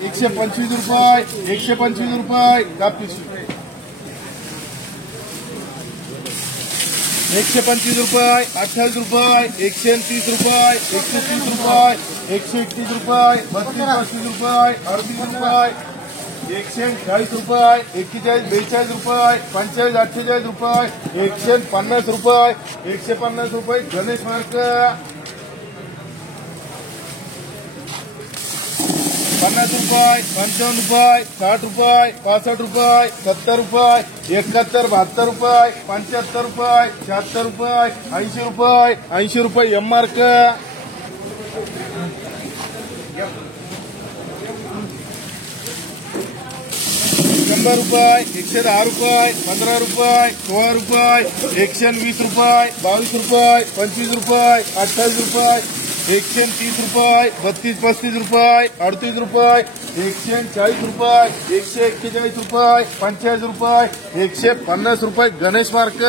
125 रुपये 125 रुपये कापीस 125 रुपये 28 रुपये 130 रुपये 130 रुपये 131 रुपये 32 रुपये 38 रुपये 140 रुपये 41 42 रुपये 45 48 रुपये 150 रुपये 150 रुपये गणेश मार्क 50 रुपये 55 रुपये 60 रुपये 65 रुपये 70 रुपये 71 72 रुपये 75 रुपये 76 रुपये 80 रुपये एम मार्क 100 रुपये 110 रुपये 15 रुपये 16 रुपये 120 रुपये 22 रुपये 25 रुपये 28 रुपये 130 रुपये 32 35 रुपये 38 रुपये 140 रुपये 141 रुपये 85 रुपये 150 रुपये गणेश मार्क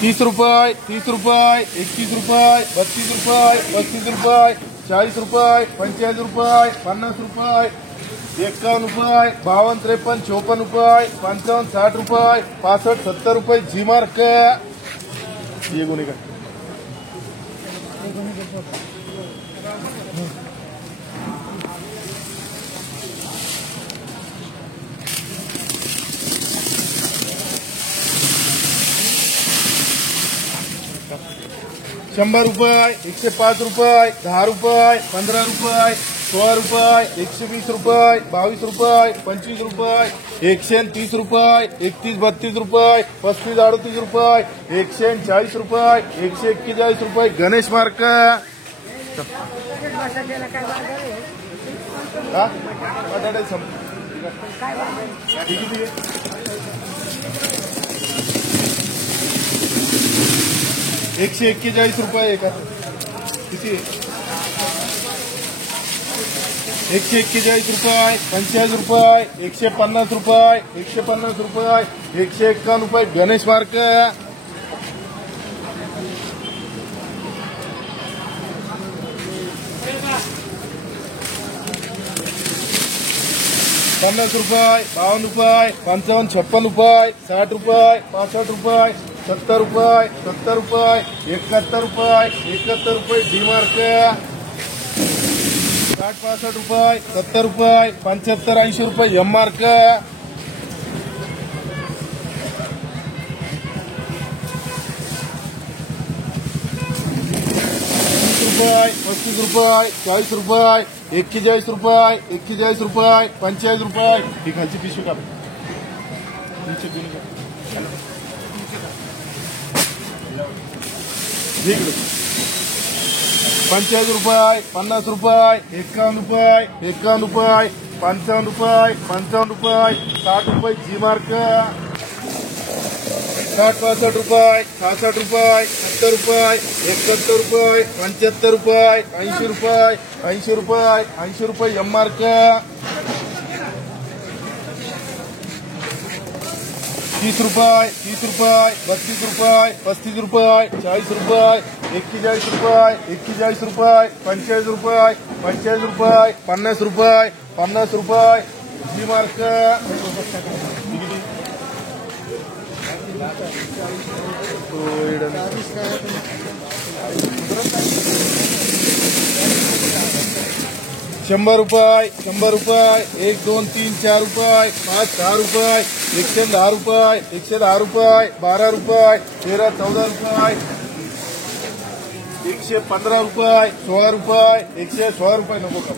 30 रुपये 30 रुपये 21 रुपये 32 रुपये 35 रुपये 40 रुपये 45 रुपये 50 रुपये 51 रुपये 52 53 54 रुपये 55 60 रुपये 65 70 रुपये जी मार्क ये गुने का 100 रुपये 105 रुपये 10 रुपये 15 रुपये 16 रुपये 120 रुपये 22 रुपये 25 रुपये 130 रुपये 31 32 रुपये 35 38 रुपये 140 रुपये 141 रुपये गणेश मार्क बटाटे 141 रुपये एका किती 141 रुपये 50 रुपये 150 रुपये 150 रुपये 151 रुपये गणेश मार्क 50 रुपये 52 रुपये 55 56 रुपये 60 रुपये 65 रुपये 70 रुपये 70 रुपये 71 रुपये 71 रुपये डी मार्क 60 65 रुपये 70 रुपये 75 80 रुपये एम मार्क 35 रुपये 40 रुपये 41 रुपये 41 रुपये 45 रुपये ही खालची पिशवी का 45 रुपये 50 रुपये 51 रुपये 51 रुपये 55 रुपये 55 रुपये 60 रुपये जी मार्क 60 65 रुपये 66 रुपये 70 रुपये 71 रुपये 75 रुपये 80 रुपये 80 रुपये 80 रुपये एम मार्क 30 रुपये 30 रुपये 32 रुपये 35 रुपये 40 रुपये 41 रुपये 41 रुपये 45 रुपये 45 रुपये 50 रुपये 50 रुपये जी मार्क 100 रुपये 100 रुपये 1 2 3 4 रुपये 5 6 रुपये 110 रुपये 110 रुपये 12 रुपये 13 14 रुपये 115 रुपये 16 रुपये 116 रुपये नको का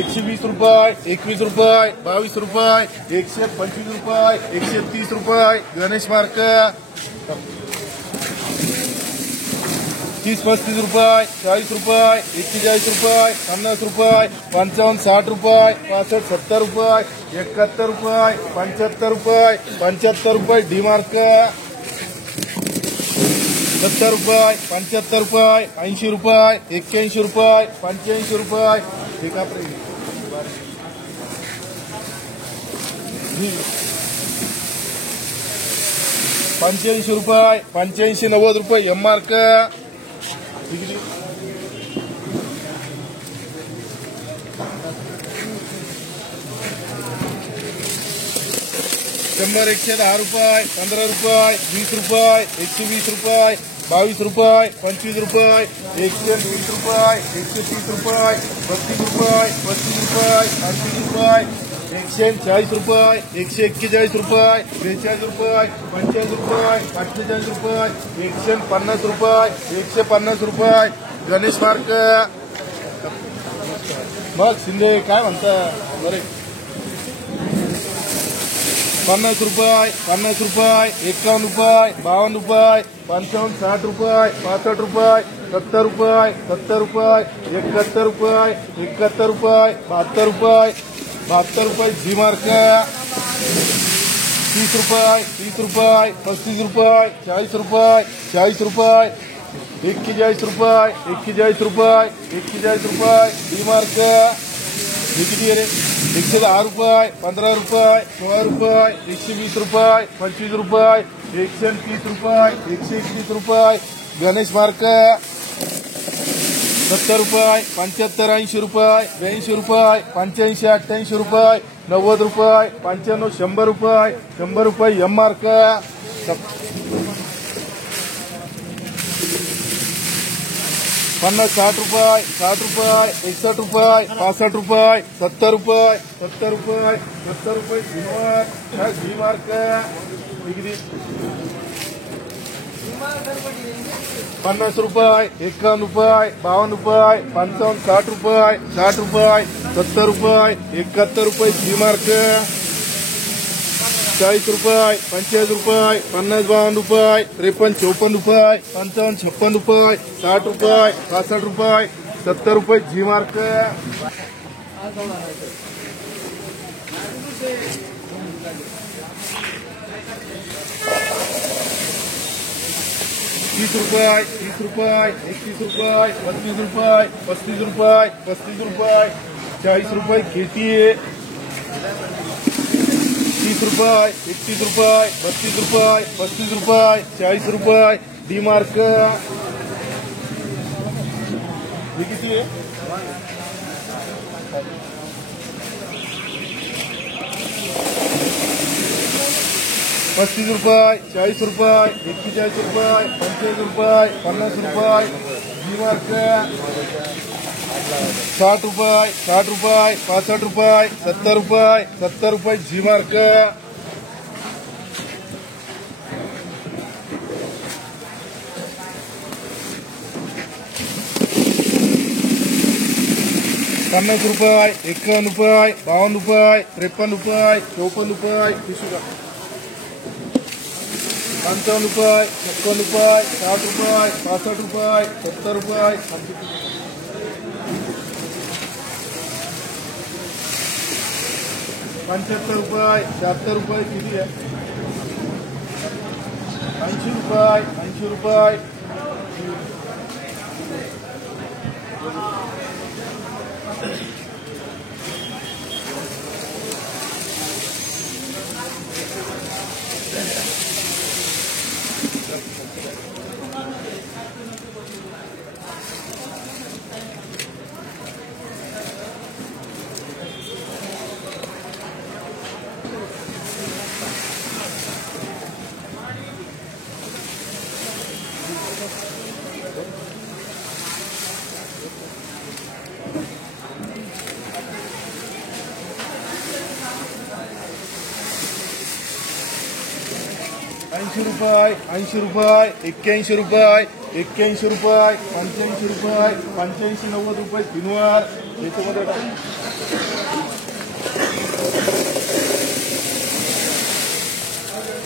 120 रुपये 21 रुपये 22 रुपये 125 रुपये 130 रुपये गणेश मार्क 30 35 रुपये 40 रुपये 41 रुपये 50 रुपये 55 60 रुपये 65 70 रुपये 71 रुपये 75 रुपये 75 रुपये डी मार्क 70 रुपये 75 रुपये 80 रुपये 81 रुपये 85 रुपये ठीक आहे 100 ₹85, 85-90 एम मार्क. 100, ₹110, ₹15, ₹20, ₹120, ₹22, ₹25, ₹120, ₹130, ₹32, ₹35, ₹38, ₹140, ₹141, ₹42, ₹45, ₹48, ₹150, गणेश मार्क. मग शिंदे काय म्हणता बरे. ₹50, ₹50, ₹51, ₹52, ₹55, ₹60, ₹65, ₹70, ₹70, ₹71, ₹71, ₹72, जी मार्क. ₹30, ₹30, ₹35, ₹40, ₹40, ₹41, D mark. हे किती आहे रे. ₹110, ₹15, ₹16, ₹120, ₹25, ₹130, ₹131, Ganesh mark. ₹70, ₹75, ₹80, ₹82, ₹85, ₹88, ₹90, ₹95, ₹100, M mark. ₹50, ₹60, ₹60, ₹61, ₹65, ₹70, ₹70, G mark. ₹50, ₹51, ₹52, ₹55, ₹60, ₹60, ₹70, ₹71, G mark. ₹40, ₹45, ₹50, ₹52, ₹53, ₹54, ₹55, ₹56, ₹60, ₹65, ₹70, G mark. ₹30, ₹30, ₹31, ₹32, ₹35, ₹40, खेती है. ₹30, ₹31, ₹32, ₹35, ₹40, डी मार्क. ये किती आहे. ₹35, ₹40, ₹41, ₹45, ₹50, जी मार्क. ₹60, ₹65, ₹70, G mark. ₹50, ₹51, ₹52, ₹53, ₹54, ₹55, ₹56, ₹60, ₹65, ₹70, ₹75, ₹76 किती आहे. ₹80, ₹80, ₹81, ₹85, ₹90 तीनवार. याच्यामध्ये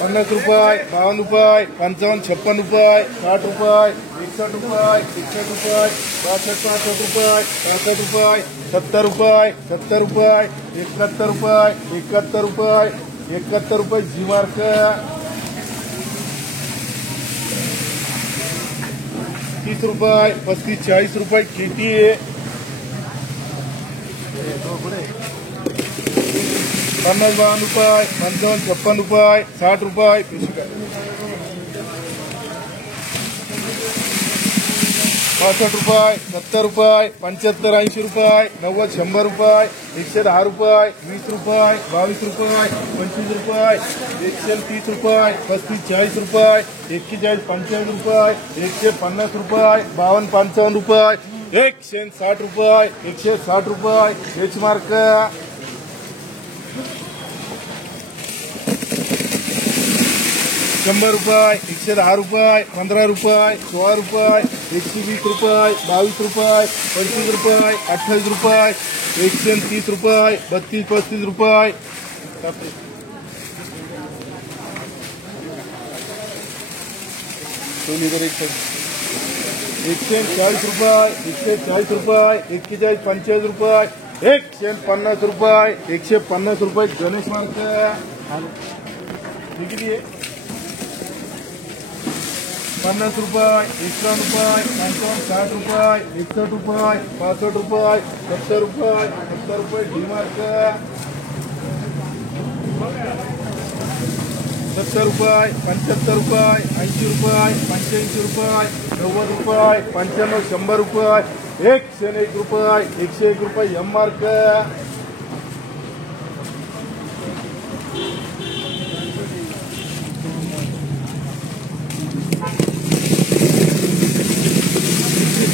₹50, ₹52, ₹55, ₹56, ₹60, ₹61, ₹61, ₹62, ₹63, ₹70, ₹71, जी मार्क. ₹30, ₹35, ₹40 खेती है. 50-52 रुपये, 55-56 रुपये, 60 रुपये, 65 रुपये, 70 रुपये, 75-80 रुपये, 90-100 रुपये, 110 रुपये, 20 रुपये, 22 रुपये, 25 रुपये, 130 रुपये, 35-40 रुपये, 41-45 रुपये, 150 रुपये, 52-55 रुपये, 160 रुपये, 160 रुपये, बेचमार्क 100 रुपये, 110 रुपये, 15 रुपये, 16 रुपये, 120 रुपये, 22 रुपये, 25 रुपये, 28 रुपये, 130 रुपये, 32-35 रुपये, 140 रुपये, 140 रुपये, 41-45 रुपये, 150 रुपये, 150 रुपये, गणेश मार्क किती आहे? 50 रुपये, 51 रुपये, 55-60 रुपये, 61 रुपये, 65 रुपये, 70 रुपये, 70 रुपये, डी मार्क 70 रुपये, 75 रुपये, 80 रुपये, 85 रुपये, 90 रुपये, 95-100 रुपये, 101 रुपये, 101 रुपये, एम मार्क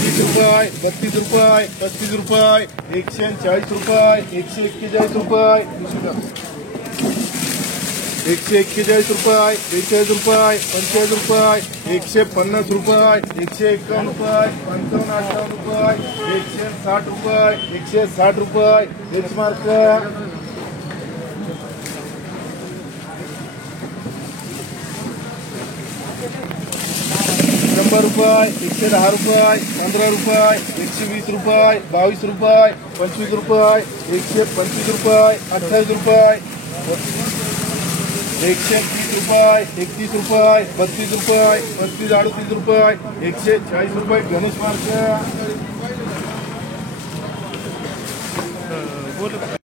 30 रुपये, 32 रुपये, 35 रुपये, 140 रुपये, 141 रुपये, 141 रुपये, 42 रुपये, 45 रुपये, 150 रुपये, 151 रुपये, 55-58 रुपये, 160 रुपये, 160 रुपये, बेचमार्क 100 रुपये, 110 रुपये, 15 रुपये, 120 रुपये, 22 रुपये, 25 रुपये, 125 रुपये, 28 रुपये, 130 रुपये, 31 रुपये, 32 रुपये, 35-38 रुपये, 140 रुपये, गणेश मार्क